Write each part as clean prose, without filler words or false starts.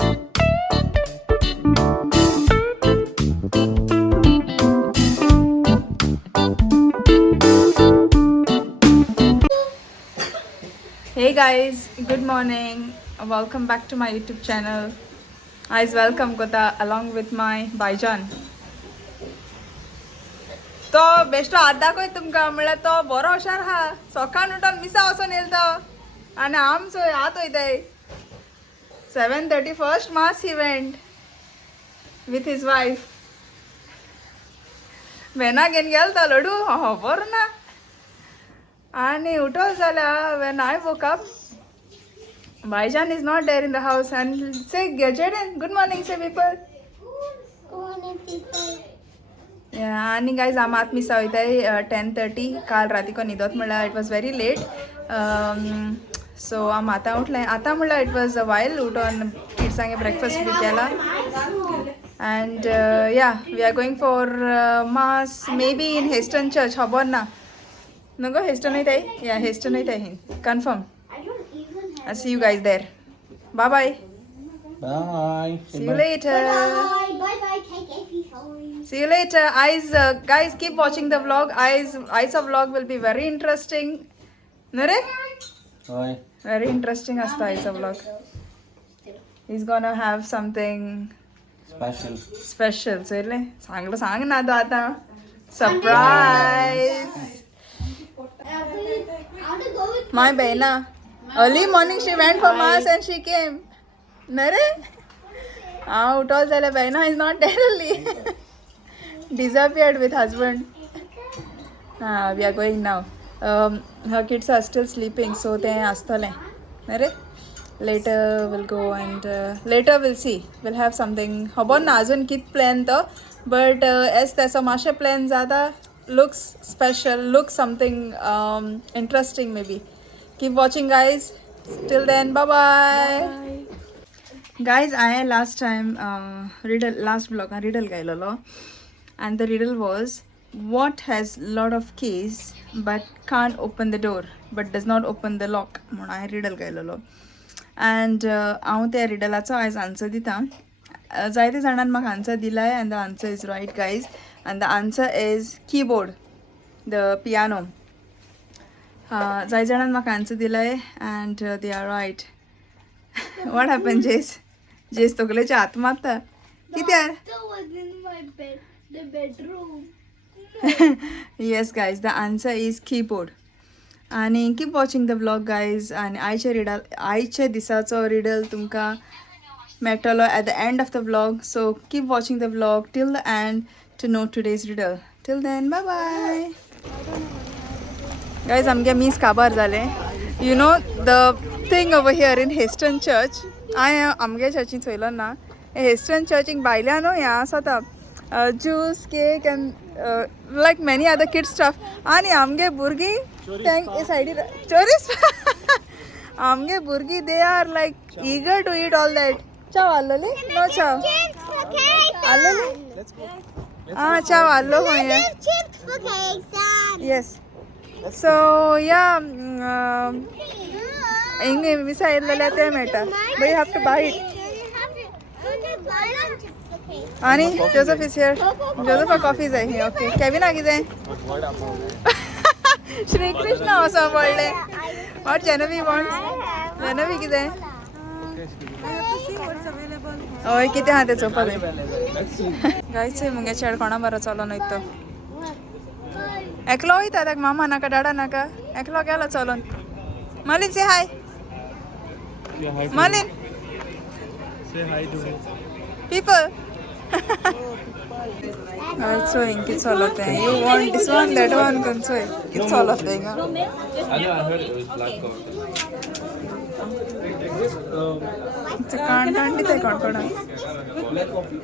Hey guys, good morning. Welcome back to my YouTube channel. Guys, welcome Kota along with my Baijan. तो बेश्टो हात दाखय तुमकां म्हणल्यार तो बरो हुशार हा सकाळ उठून मिसा वचून येल तो आनी आमचो हात वयताय 7:30 first mass he went with his wife vena घेवन गेल तो लडू खबर ना आनी उठोल जाल्यार when I woke up Baijan is not there in the house and say Jaden, good morning say people. Good morning people. Yeah, आणि guys आम आत मिसा वयताय 10:30 काल रातीको न्हिदोत म्हणल्यार it was very late so आम आतां उठलें आतां म्हणल्यार इट वॉज अ वायल उठोन किड्सांगे ब्रेकफास्ट बी केला and yeah we are going for mass maybe in Heston church खबर ना नको हेस्टन वयताय या हेस्टन वयताय हिन confirm I'll see you guys there. Bye bye. Bye. See you later. Bye bye. Take it. See you later. Guys, keep watching the vlog. Isa vlog will be very interesting. Nare? Bye. Very interesting asta Isa vlog. He's gonna have something special. So sang na do ata. Surprise. My Baina. Early morning she went for mass and she came. Nare? Out all the Baina is not there only. Disappeared with husband. We are going now. Her kids are still sleeping, so they astale. Nare? Later we'll go and later we'll see. We'll have something. Habon na azun kit plan to, but as tesa masha plan zada looks special, looks something interesting maybe. Keep watching guys. Till then, bye bye. Guys, I last time last vlog riddle gailolo, and the riddle was what has lot of keys but can't open the door but does not open the lock. म्हणून I riddle gailolo, and हांव त्या riddleाचो आयज answer दिता. जायते जाणांनी म्हाका answer दिलाय and the answer is right guys, and the answer is keyboard, the piano. जाय जाणांनी म्हाका आन्सर दिलाय and they are right. What happened जेस तकलेचे हात मारता कित्यार That was in my bed, the bedroom. Yes guys, the answer is keyboard. आणि keep watching the vlog guys. आणि आयचे दिसाचो riddle तुमकां मेळटलो at the end of the vlog, so keep watching the vlog till the end to know today's riddle. Till then, bye bye. Guys, आमगे मीस काबार जाले. You know the thing over here in Heston Church. आमगे चर्चीन चोयलो ना. Heston Church in बायल्या न्हू हें आसा juice, cake and like many other kid stuff. आनी आमगे भुरगीं ते सायडीर चोरीस आमगे भुरगीं they are like eager to eat all that. चाव आल्लोली? नो चाव. आल्लोली? चाव आल्लो खंय? Chips for cake, son. Yes. So yeah, इंगे मिसा येल्लेले ते मेळटा, but you have to buy it. आणि Joseph is here. Joseph coffee जाय. Okay. Kevin आगी जाय. Shri Krishna also बोलले. What Janavi wants? Janavi की जाय? ओय किती हा ते चोपले. Guys, मुंगे चेड कोणा बरो चलो नयतो. एकलो वयता ताका मामा नाका डाडा नाका एकलो गेलो चलोन. Malin say hi. Malin Say hi to me. people. So inki chalote hain. You want this one, that one, can so it's chalote hain. I know, I heard it was black gold. It's can't it can't kona. Black coffee.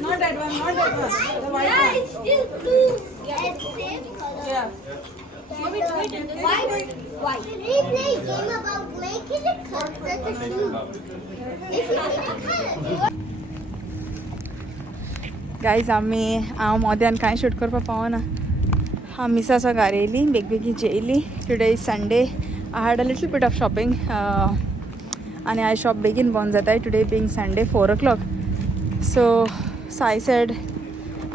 Not that one, not that one. The white Yeah, one. it's still blue. Yeah, it's same color. Yeah. White. We play a game about making a cup that's a cube. If you make a color. Guys, हांव मोद्यान कांय shoot करपा पावना. हांव मिसाचो घार येयली बेगीन जेयली. Today is Sunday. I had a little bit of shopping. आनी आयज शॉप बेगीन बंद जाताय today being Sunday 4 o'clock. So Sai said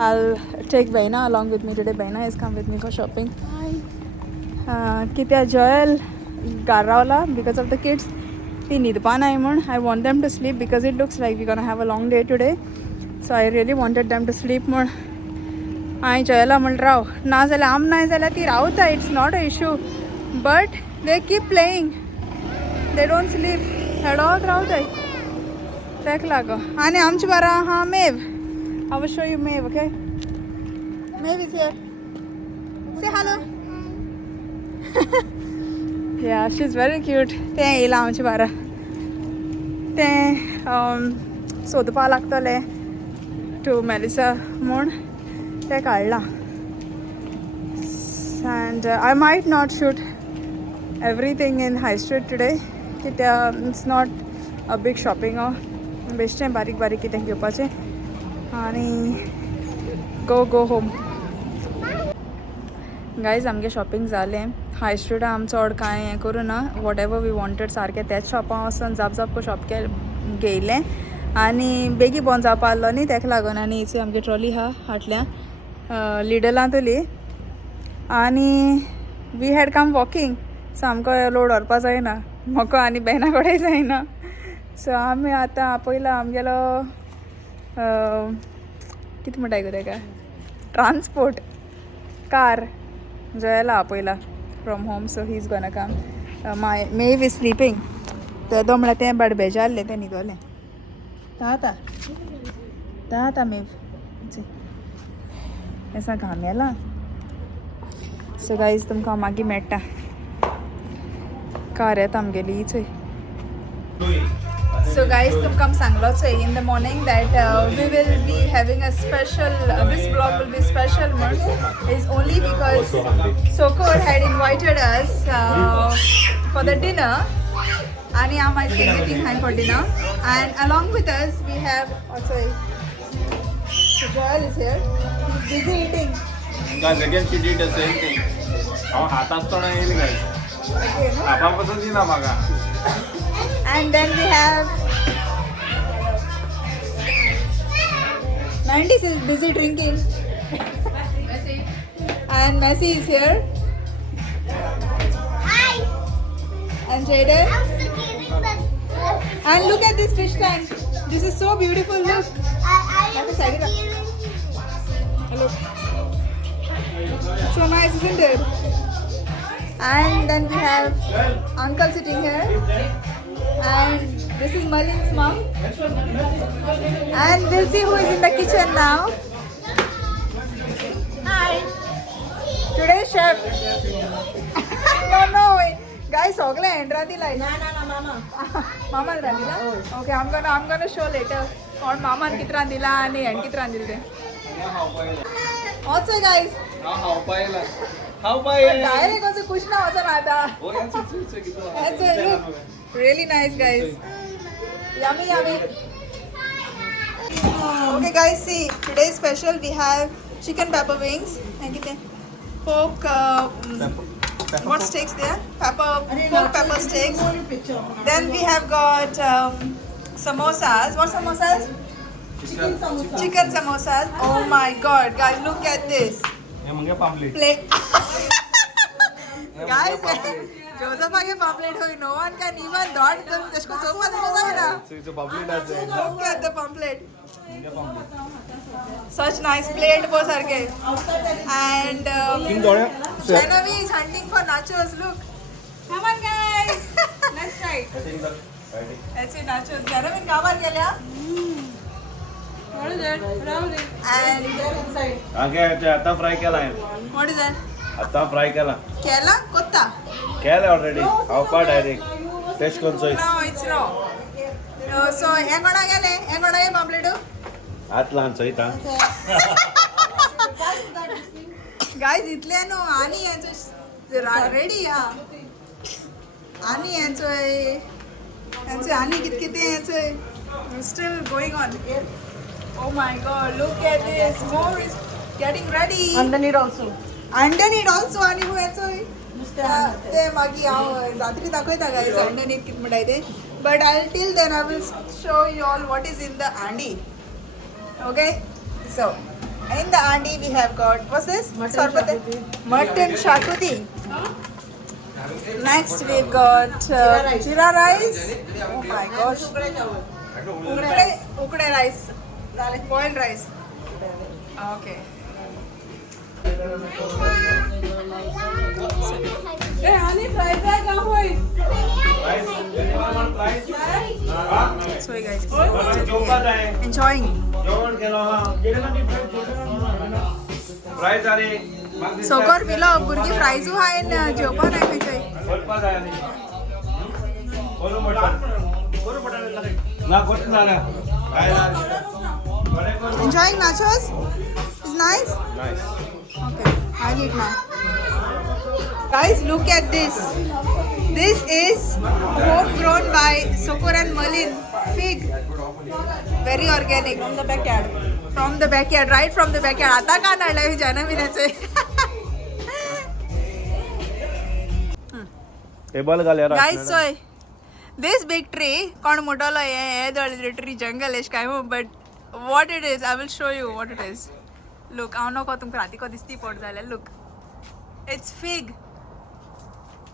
I'll take Baina along with me today. Baina has come with me for shopping. कित्या Joel घरा Rawla because of the kids. ती न्हिदपा नाय म्हूण. I want them to sleep because it looks like we're gonna have a long day today. So I really wanted them to sleep म्हूण हांवें जॉयला म्हण राव ना जाल्यार आम नाय जाल्यार ती रावता. It's not a issue but they keep playing. They don't sleep. हेडोत रावताय तेक लागो. आनी आमचे बारा हा मेव. I will show you Maeve, okay? Maeve is here. Say hello. Yeah, she's very cute. ते येयला आमचे बारा. ते सोदपा लागतले टू मेलिसा म्हूण ते काडला. And I might not shoot everything in High Street today. कित्या it's not a big shopping or बेश्टें बारीक बारीक कितें घेवपाचें आनी गो होम. गायज आमगे शॉपिंग जालें. हाय स्ट्रीटा आमचो चड कांय हें करूं ना. वॉट एवर वी वॉन्टेड सारकें तेच शॉपां वचून जाप को शॉप घेयलें आनी बेगी बंद जावपा आसलो न्ही तेका लागून. आनी हिचो आमगे ट्रॉली हा हाटल्या लिडलांतली आनी वी हॅड कम वॉकिंग. सो आमकां लोड व्हरपा जायना. म्हाका आनी बेना कडेन जायना. सो आमी आतां आपयला आमगेलो कितें म्हणटाय गो तेका ट्रान्सपोर्ट कार जॉयला आपयला from home. So he is gonna come. My मेव इज स्लीपिंग. तेदो म्हळ्यार तें बड बेजारलें तें न्हिदोलें. ता मेव ऐसा घाम येला. सो गायज तुमकां मागीर मेळटा. कार येता आमगेली चोय. So guys, तुमकां सांगलोच in the morning that we will be having a special, this vlog will be special one is only because Sokor had invited us for the dinner. Ani am I staying behind for dinner and along with us we have also Joel is here. He's busy eating. Guys, again she did the same thing. How हात असताना येईल guys. Okay, no? आपापसून दिना मागा. And then we have 90s is busy drinking. And Messi is here. Hi. And Jaden. I'm forgetting that. And look at this fish tank. This is so beautiful. Look. I am forgetting. Look. So nice, isn't it? And then we have uncle sitting here. And this is Malin's mom. And we'll see who is in the kitchen now. Hi. Today's chef. No, wait. Guys, sogle endra dila. Na, mama. Mama randila? Okay, I'm gonna show later. On mama kitran dila ani and kitran dilde. Also guys. How पाहिला Direct also kuch na hosa nada. हो याचं किती That's it. Look. Really nice, guys. Yummy. Okay, guys, see, today's special we have chicken pepper wings and pork. What steaks there? Pork pepper steaks. Then we have got samosas. What samosas? Chicken samosas. Oh my God, guys, look at this. हे मंगे पापलेट Plate. Guys, Joseph आगे pamphlet होई. No one can even dot them. Desko sofa desko जायना. इथं पापलेट आहे Look at the pamphlet. Such nice plate वो सारखे. And तीन डोळे Shanavi is hunting for nachos. Look. Come on, guys. Let's try. Let's see nachos. Shanavi कावर गेल्या. What is that? And आगे आता फ्राय केला आहे. what is that? आता फ्राय केला Kerala? Kotta? केला ऑलरेडी हावपा डायरेक्ट टेस्ट कोणचोय No, it's raw. So, हे कोणा गेले? हे कोणा हे pamphlet? आत लहानचो इथं Guys, इतले नो आणि यांचं रेडी हा. आणि यांचं आणि किती यांचं still going on. Oh my God, look at this. More is getting ready. Underneath also. Underneath also आणि हो याचं ते मागी हांव जात्री दाखयता गायज अंडरनीथ कितें म्हणटाय ते But till then I will show you all what is in the andi. Okay, so in the andi we have got, what's this? Mutton shakudi. Next we've got jeera rice. Oh my gosh. Ukde rice. Boiled rice. Okay. So you guys, enjoying. Sokor pila burgi fries hai na jopa nahi khaychay. Enjoying nachos? Is nice? Nice. Okay, I'll eat now. Guys, look at this. This is homegrown by Sokor and Malin fig. Very organic. From the backyard. From the backyard, right from the backyard. आता का नाळला हे जनमिनाचे. Table घाल यार. Guys, so this big tree, कौन मोठाला है the tree jungle is काय हो, but what it is, I will show you what it is. Look, I know तुमको राती को दिसती पड झाले. Look, it's fig.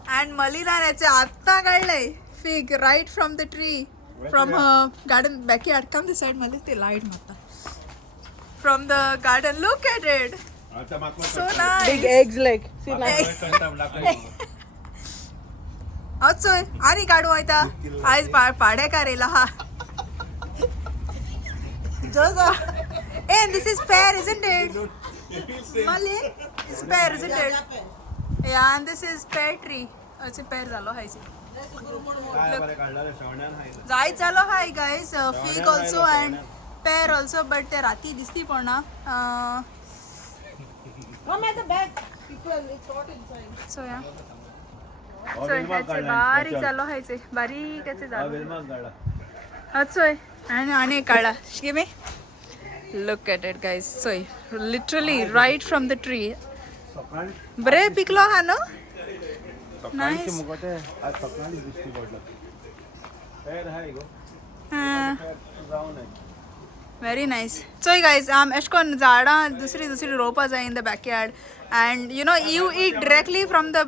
And Malina याचे आता काढलंय fig right from the tree, from her garden backyard. Come this side, Malin, ते light मारता. From the garden, look at it. So nice. Big eggs like. See like. Also, आणि काढू आता आज पाड्या करेला हा. Josa. And this is pear, isn't it? Malin, it's pear, isn't it? Yeah, and this is pear tree. अच्छा pear झालो हायची. जाय चालो हाय guys, fig also and pear also, but ते राती दिसती पण ना. Come at the back. People, it's hot inside. So yeah. So ह्याचे बारीक चालो हायचे, बारीक याचे झालो. अच्छा आणि काढा. Give me. Look at it, guys. So literally right from the tree. बरे पिकलो हा ना? Nice. Very nice. So guys, अशकोन झाडां दुसरी रोपा जाय in the backyard, and you know you eat directly from the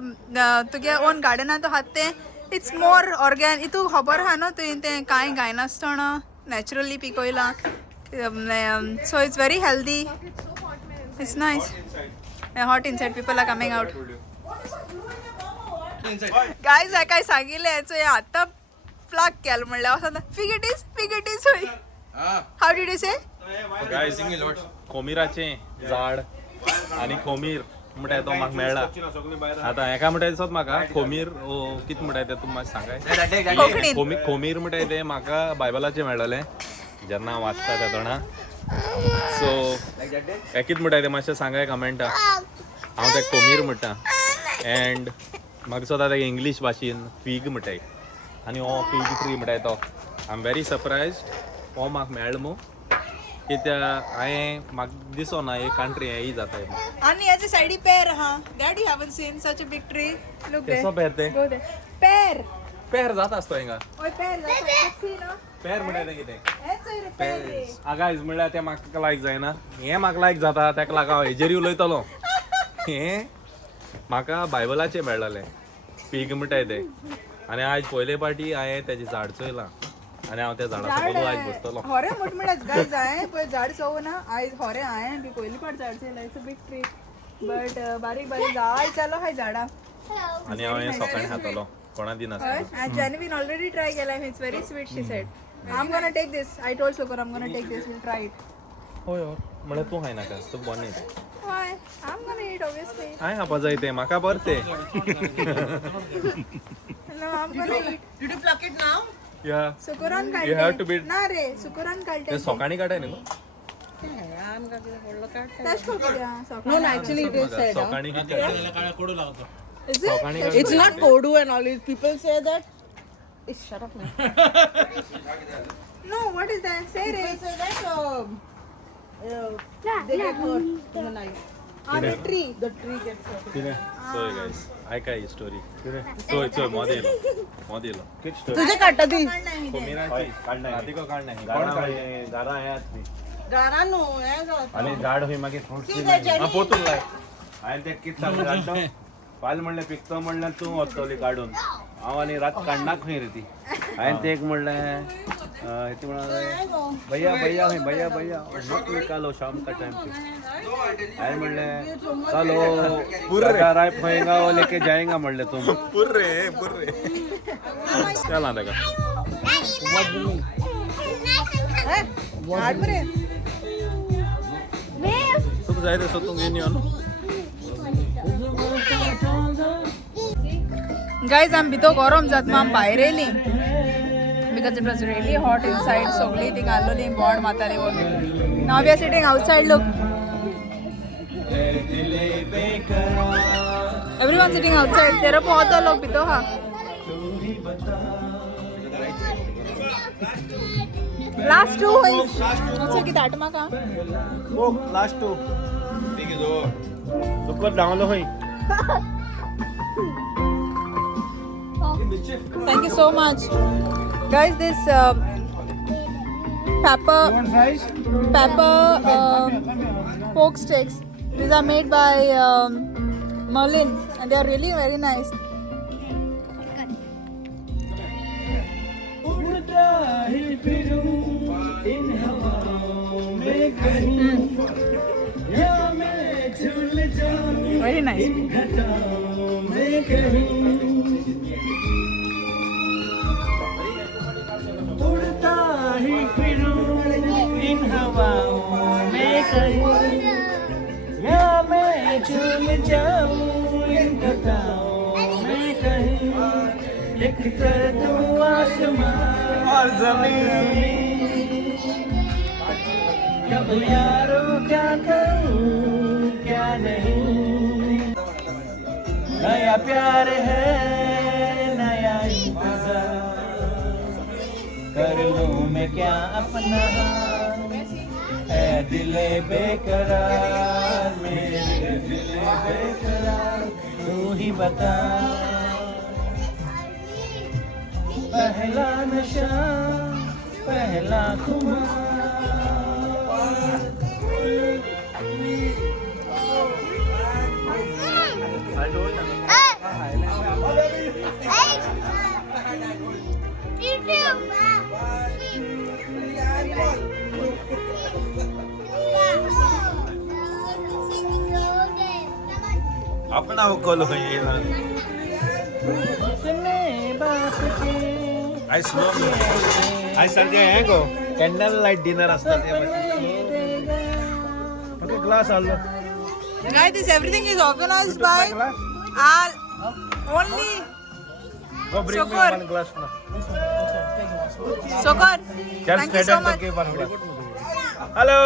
तुगे own garden तो हाते. It's more organic. इतू खबर हा ना, तो इनते काई गायनासतना naturally पिकोयला. So it's very healthy. It's nice. Hot inside. People are coming out. Guys, I काय सांगितले याचं हे आता फ्लॅग केलं म्हणलं असं fig it is होय. How did you say? Guys खोमीराचे झाड आणि खोमीर म्हणटा तो म्हाका मेळ्ळा. आता एका म्हणटा दिसत म्हाका खोमीर कित म्हणटा ते तूं मातशें सांगाय. कोंकणीन. खोमीर म्हणटा ते म्हाका बायबलाचें मेळ्ळलें जेन्ना हांव वाचता तेदोणा. सो कित म्हणटा ते मातशें सांगाय कमेंटा. हांव ते खोमीर म्हणटा. एंड म्हाका दिसता ताका इंग्लीश भाशेन फीग म्हणटाय आनी हो फीग ट्री म्हणटाय तो. आय एम व्हेरी सरप्रायज्ड हो म्हाका मेळ्ळो मू कित्याक हांवें म्हाका दिसो ना एक कंट्री हेंय जाताय. आणि याच्या साइडी पेर हा. Dad, you haven't seen such a big tree. Look there. केसो पेर ते? Go there. पेर. पेर जाता आसतो हिंगा. ओय पेर जाता. See no? पेर म्हणटाय ते कितें? हेच रे पेर रे. आगायज म्हणल्यार तें म्हाका लायक जायना. हें म्हाका लायक जाता तेका लागून हांव हेजेर उलयतलो. हें म्हाका बायबलाचें मेळ्ळलें पीग म्हणटाय ते. आनी आयज पयले पाटी हांवें तेजें झाड चोयलां आनी हांव त्या झाडा सकयल आयज बसतलो. होरे मोठमोठ्याच गायज आहे पण झाड चोव ना. आयज होरे आहे बी पयली पाट झाड चेला. It's a big tree but बारीक बारीक जाय चालो हाय झाडा. आनी हांव हें सकाळीं खातलो कोणा दिनासतना. And Genevieve already try केला. It's very sweet, she said. I'm gonna take this. I told Sokor I'm gonna take this. We'll try it. होय होय म्हळ्यार तूं खायनाका तूं बनें. Why? I'm gonna eat obviously. हांवें खावपा जाय तें म्हाका बरें तें. No, I'm gonna eat. Did you pluck it now? या Sukuran You have to kalte. be- ना रे, सुकुरान काlte. तें सोकाणी काटाय न्ही गो. I'm gonna hold the card. That's cool. No, no, actually it is said. सोकाणी कित काटाय? Is सोकाणी it? It's not Kodu and all. People say that. Shut up, man. No, what is that? Say People it. say that they get hurt in the night. On the tree. The tree gets hurt. So guys ऐका ही story चोय Modi yellow किच story तुझे काटा दी राधिका काढणं गारा आहे गारा no हे जात. आणि झाड होई मागे फ्रुट्स ठीक आहे, जरी. पोतून लाय आणि ते कित सांग घालतो पाल म्हणले पिकतो म्हणलं तू वतवली काढून हांव आणि रात काढणाक खंय रे ती आणि ते एक म्हणलं ते म्हणाले भैया भैया है भैया भैया मत निकालो शाम का टाइम पे आणि म्हणले चलो पूरा राय होएगा वो लेके जाएगा म्हणले तुम पुर्रे चला का झाड बरे. तुम जायचं सो तुम घेऊन येऊ Guys, I'm bito gorom jat mam bahir eli because it was really hot inside. Sogli thing alloli board matale wo. Now we are sitting outside. Look, everyone sitting outside. Tera bahut log bito ha. Last two is अच्छा की दाटमा का? ओ last to ठीक है जो super down होई Thank you so much, guys. This pepper pork sticks. These are made by Merlin, and they are really very nice. Very nice. इन हवाओं में कहीं या मैं झूम जाऊं इन घटाओं में कहीं लिख कर दूं आसमां और ज़मीन कब यारो क्या करूं क्या नहीं नया प्यार है नया इंतजार कर लूं मैं क्या अपना है दिले बेकरार मेरे दिले बेकरार तू ही बता पहला नशा पहला अपना कॉल होई आई स्लो आई संजय है को कैंडल लाइट डिनर असतात ओके ग्लास आलो Guys, this everything is organized by only go bring me Sokor. one glass now Sokor. just Thank you so much. give one glass hello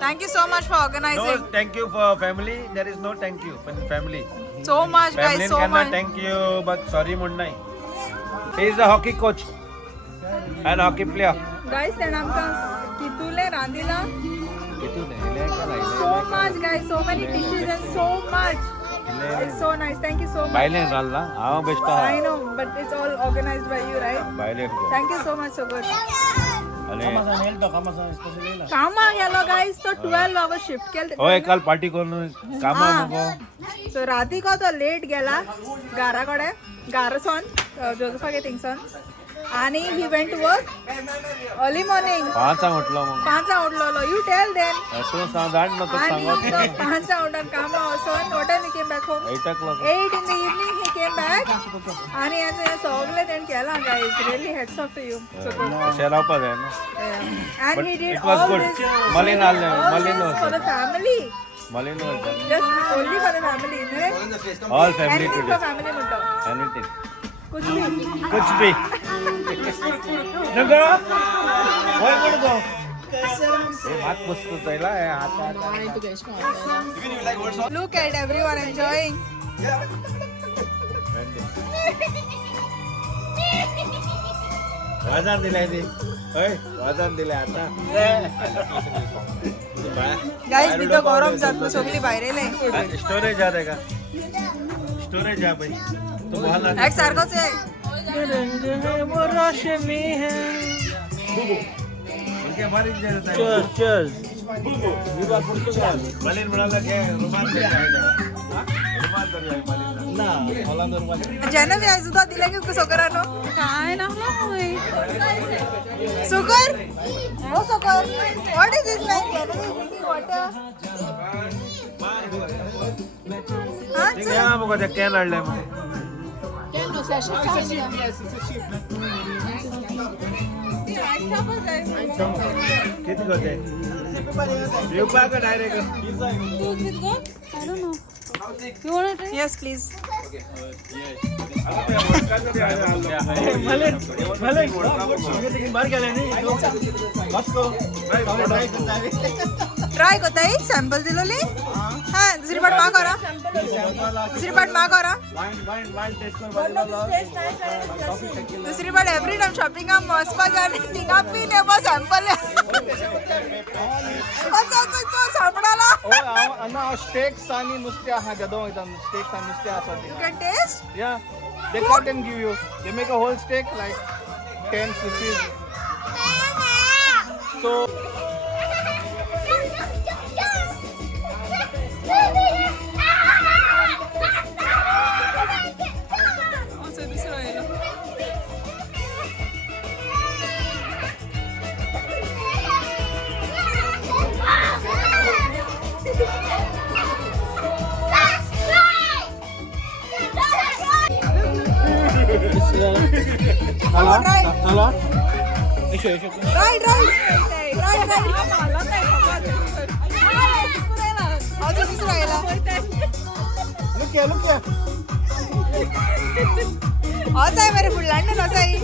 Thank you so much for no organizing. thank you for family there is no thank you for family So much, guys. family So cannot much. thank you but sorry मुन्नाई he is a hockey coach and hockey player Guys, then आमकां कितुले रांदिला. कितू नाही So much, guys. So many dishes and so much. It's so nice. Thank you so much. बायलेन राल्ला हांव best I know, but it's all organized by you, right? बायलेन Thank you so much, Sokor. आणि कामा गेलो, guys. तो 12 लोग shift केलं. होय काल पार्टी करून कामा मगो So राधिका तो लेट गेला घराकडे घरासून जोसेफागे थिंगसून आणि he went to work early morning 5 म्हटलं मग 5 उठलो यू टेल देन तू सांग नको आणि सांगत 5 उठून काम वचून water he came back home 8 o'clock 8 in the evening he came back आणि याचं हे सगळे तेण केला guys really hats off to you so good शेरावपा जाय ना and But he did it was all good. this Malin he did आले, all Malin this was for the family मला no just only for the family ne all family anything today for family म्हणतो anything कुछ भी कुछ भी नगो होय मुडगो हे हात बसतो जायला आता look at everyone enjoying वाजन दिलाय ते होय वाजन दिलाय आता गाइस मी तो गरम जातलो सगळी भायर येले स्टोरेज जा का स्टोरेज जा भाई तो बहुत एक सारखोच आहे वो रोशनी है चल चल मलिन म्हणाला की रुमाल तरी आहे रुमाल तरी आहे मलिन ना हॉलंद रुमाल जनवी आज सुद्धा दिला की सोकरानो काय ना सुकर हो सुकर व्हाट इज दिस लाइक जनवी वाटर हां ठीक आहे मग त्या कॅन आणलाय मग किती करते रुपया का डायरेक्ट यस प्लीज भले भले लेकिन बाहर क्या लेने बस को ट्राय कोताई सॅम्पल दिलोली हां दुसरी पाट मा करा दुसरी पाट मा करा दुसरी पाट एवरी टाइम शॉपिंग आ मस्त जाने तिंगा पी ने बस सॅम्पल अच्छा सापडाला ना स्टेक्स आणि नुसत्या हा जदो एकदम स्टेक्स आणि नुसत्या असं यू कॅन टेस्ट या they cut and give you they make a whole steak like 10 pieces so hello Isho right अजून दुसरा यायला look here हाच आहे मेरे फुडलांड नसाई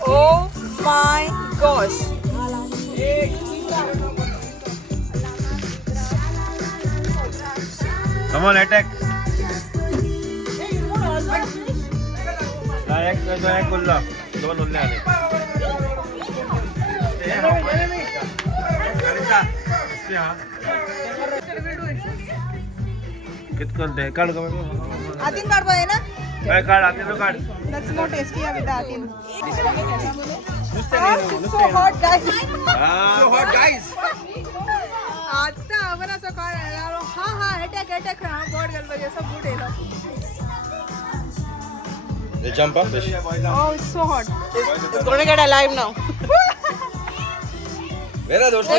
Oh my gosh. Come on, attack. एक गुल्ला दोन उरले आले कितकं ते काढ का आतीन काढ पाहिजे ना काय काढ आधी काढ That's more tasty with the atin. So hot guys. so hot guys आता आपण असं काय हा अटॅक हा बोर्ड गल पाहिजे असं food yellow they jump up fish Oh, it's so hot. It's going to get alive now. where are those two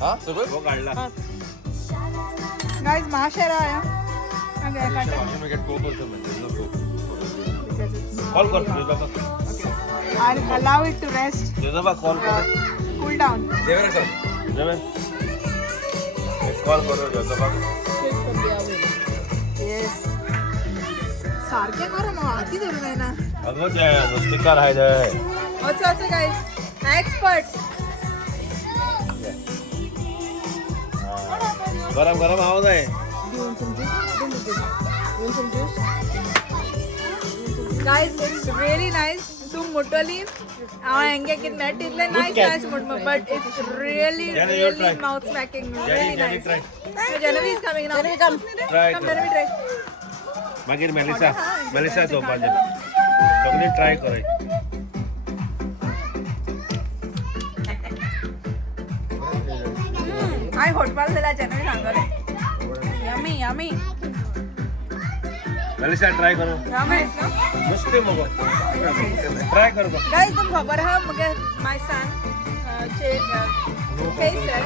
हा सगळं वो काढला Guys, माशेरा आया अगे काटा we get coke also there's no coke call कर तुझा I'll allow it to rest, तुझा कॉल कर cool down. जेवण कर जेवण कॉल करो तुझा Yes. सारखे करो मग आती धरून आहे ना अगं ते स्टिकर आहे ते अच्छा guys, expert. गरम गरम आवाज आहे Guys, it's really nice. तू मुटली हंगे कि नेट इतले nice मुटम but it's really mouth smacking, really nice. Janavi is coming now. Janavi, come. Try Come, Janavi, try. मागीर मेलिसा झोपाचे सगळी ट्राय कराय I hotpal दिला Janavi सांगले. Yummy. मेलिसा ट्राय करो Yummy is no? नुसते मग ट्राय कर बघ Guys, तुम खबर है मुझे my son face है.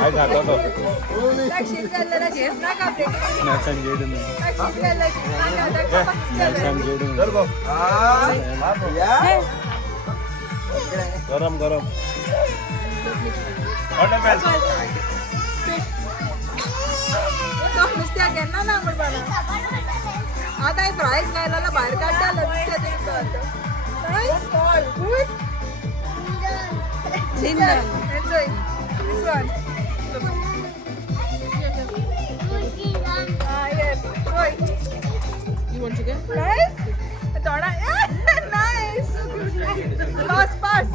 काय खाता तो कर गो गरम गरम नुसत्या घेणार ना आता हे फ्राईज खायला बाहेर काढता लगेच good enjoy this one yes right You want to get? nice थोड़ा nice pass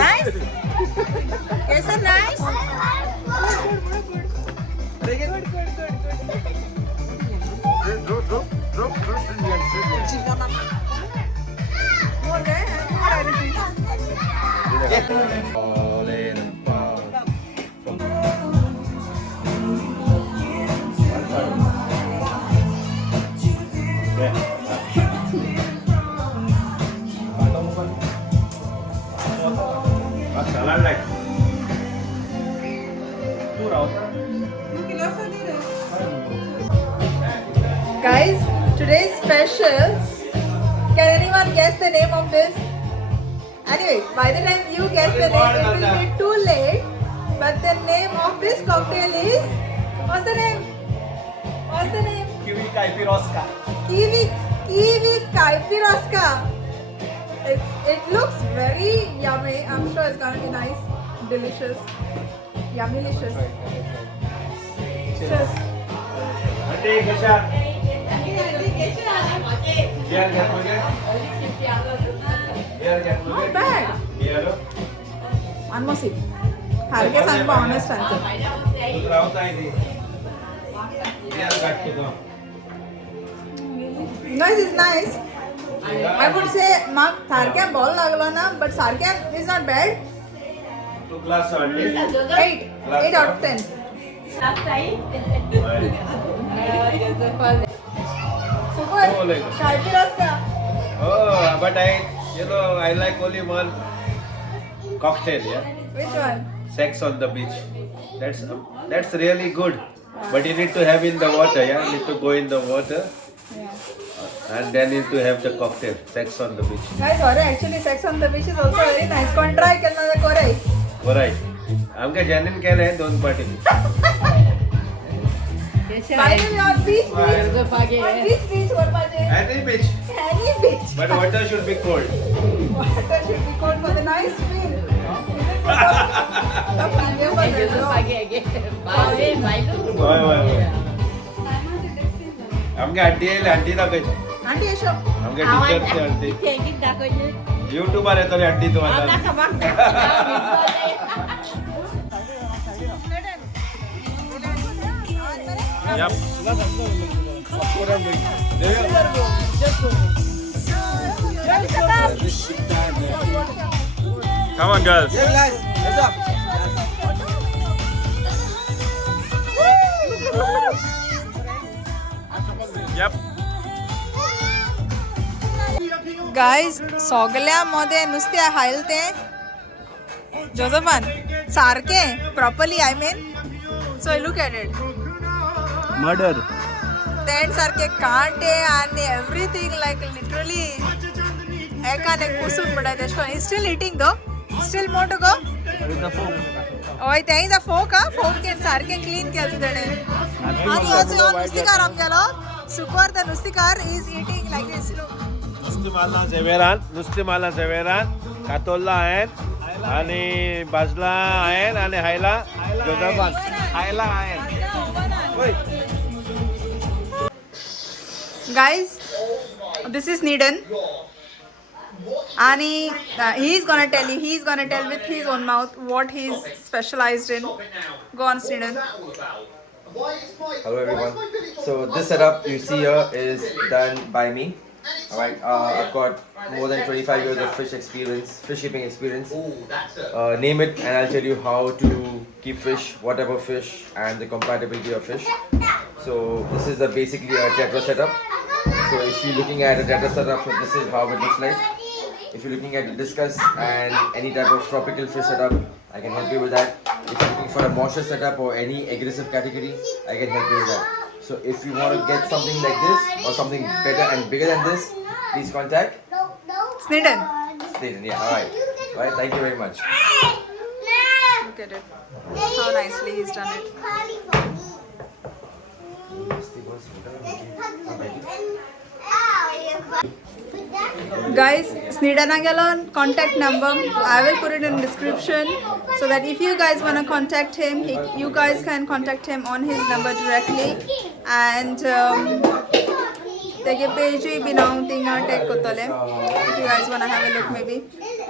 nice कैसा nice more Guys, today's special. Can anyone guess the name of this? Anyway, by the time you guess the name, it will be too late. But the name of this cocktail is. What's the name? What's the name? Kiwi Caipirosca. Kiwi Caipirosca. It looks very yummy. I'm sure it's gonna be nice, delicious, yummy-licious. Cheers. Take a shot. Here, get me. Here, get me. Not bad. Here. One more sip. Harke सांग honest answer. Guys, it's nice. I would say Mark Tharkam ball लागलो ना, but Tharkam is not bad. 2 glass only. 8 out of 10. Super. Caipirosca. Oh, but I like only one cocktail, yeah. Which one? Sex on the beach. That's really good. But you need to have in the water, yeah. You need to go in the water. And then you need to have the cocktail. Sex on the beach. Guys, actually Sex on the Beach is also very nice. Kon try करना है Core i. Alright. आमका जानिन केले हैं दोन party. By the way, on beach, what पाजे? Any beach. Any beach. But water should be cold. Water should be cold for the nice feel. The premium was Why? आमके aunty दाखव. Auntie, show. आमके teacher aunty. YouTuber आहे तरी aunty तुम्हाला. Yep. Come on, girls. Yep. Guys, सगळ्यामध्ये नुसते हायलते जोजोबान सारखे properly I mean. So look at it. Murder. Tent सारखे कांटे आणि everything like literally एकान एक पुसून पडाय तेशकोन still eating though. Still more to go. ओय तेही जा फोक के सारखे क्लीन केलं तेणे. आणि also नुस्तीकार आमगेलो सुपर द नुस्तीकार is eating like this look. नुस्तीमाला जेवेरान कातोल्ला आहेत आणि बाजला आहेत आणि हायला जोधाबाद हायला आहेत. Guys, this is Needon. And he's gonna tell with his own mouth what he's specialized in. Go on, Needon. Hello everyone. So this setup you see here is done by me. Alright, I've got more than 25 years of fish keeping experience. Name it and I'll tell you how to keep fish, whatever fish and the compatibility of fish. So this is basically a tetra setup. So if you're looking at a tetra setup, so this is how it looks like. If you're looking at the discus and any type of tropical fish setup, I can help you with that. If you're looking for a monster setup or any aggressive category, I can help you with that. So if you want to get something like this or something better and bigger than this, please contact Needon. Staten. Yeah, alright. Alright, thank you very much. Look at it. How nicely he's done it. Guys, Sneedanagalon contact number. I will put it in description so that if you guys wanna contact him, you guys can contact him on his number directly. And take a page binong tinga tag kotole. If you guys wanna have a look, maybe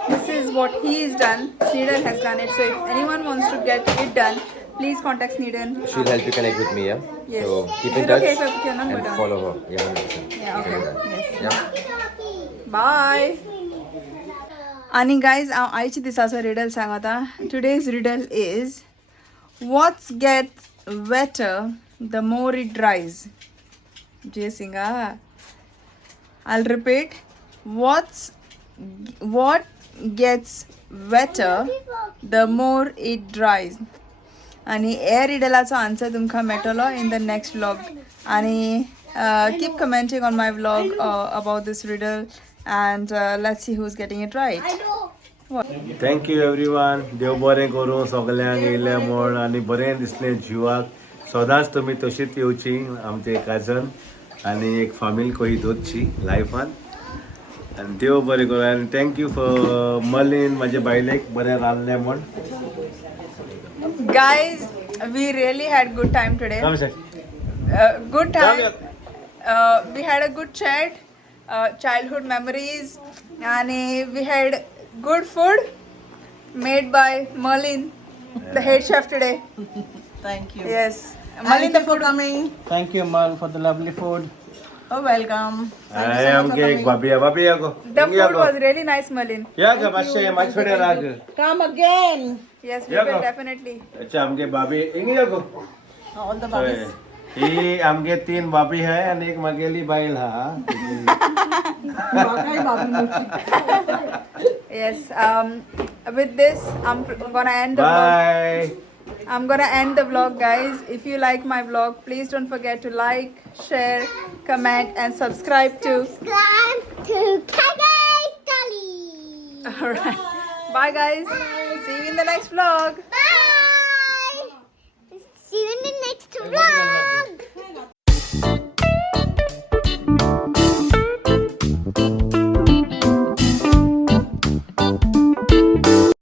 this is what he's done. Sneeden has done it. So if anyone wants to get it done, please contact Sneeden. She'll help you connect with me, yeah? Yes. So keep Is in it touch okay if I put your number and down? follow her. Yeah, 100%. Yeah, okay. Yes. Yeah. Bye. Ani guys, आयची दिसाचो riddle सांगता. Today's riddle is, what gets wetter the more it dries? Jay Singa. I'll repeat. What gets wetter the more it dries? आणि हे रिडलाचो answer तुमकां मेळटलो in the next vlog. आणि keep commenting on my vlog about this riddle, and let's see who's getting it right. Thank you everyone. देव बरें करूं सगल्यांक येयले म्हण आनी बरें दिसलें जिवाक. सदांच तुमी तशीच येवची आमचे काजन आनी एक फामील कशी दोतची लायफान. आनी देव बरें करूं. आनी थँक यू फॉर मलीन म्हाजे बायलेक बरें रांदलें म्हण. Guys, we really had good time today. Come say. Good time. We had a good chat, childhood memories, and we had good food made by Merlin, the head chef today. Thank you. Yes, Thank Merlin, you the for food. coming. Thank you, Mal, for the lovely food. Oh, welcome. Thank you I so much for आमगे एक coming. बाबी या बाबी या गो. The food was really nice, Merlin. या ग मातशें मातशें फुडें राग. Come again. Yes, we Yeah, will go. definitely. अच्छा आमगे बाबी इंग या गो. All the best. ही आमगे 3 बाबी है आणि एक मागेली बायल हा. Yes. With this, I'm gonna end the vlog. Bye. I'm gonna end the vlog, guys. If you like my vlog, please don't forget to like, share, comment, and subscribe to. Subscribe to Kaga's Dolly. Alright. Bye, guys. See you in the next vlog.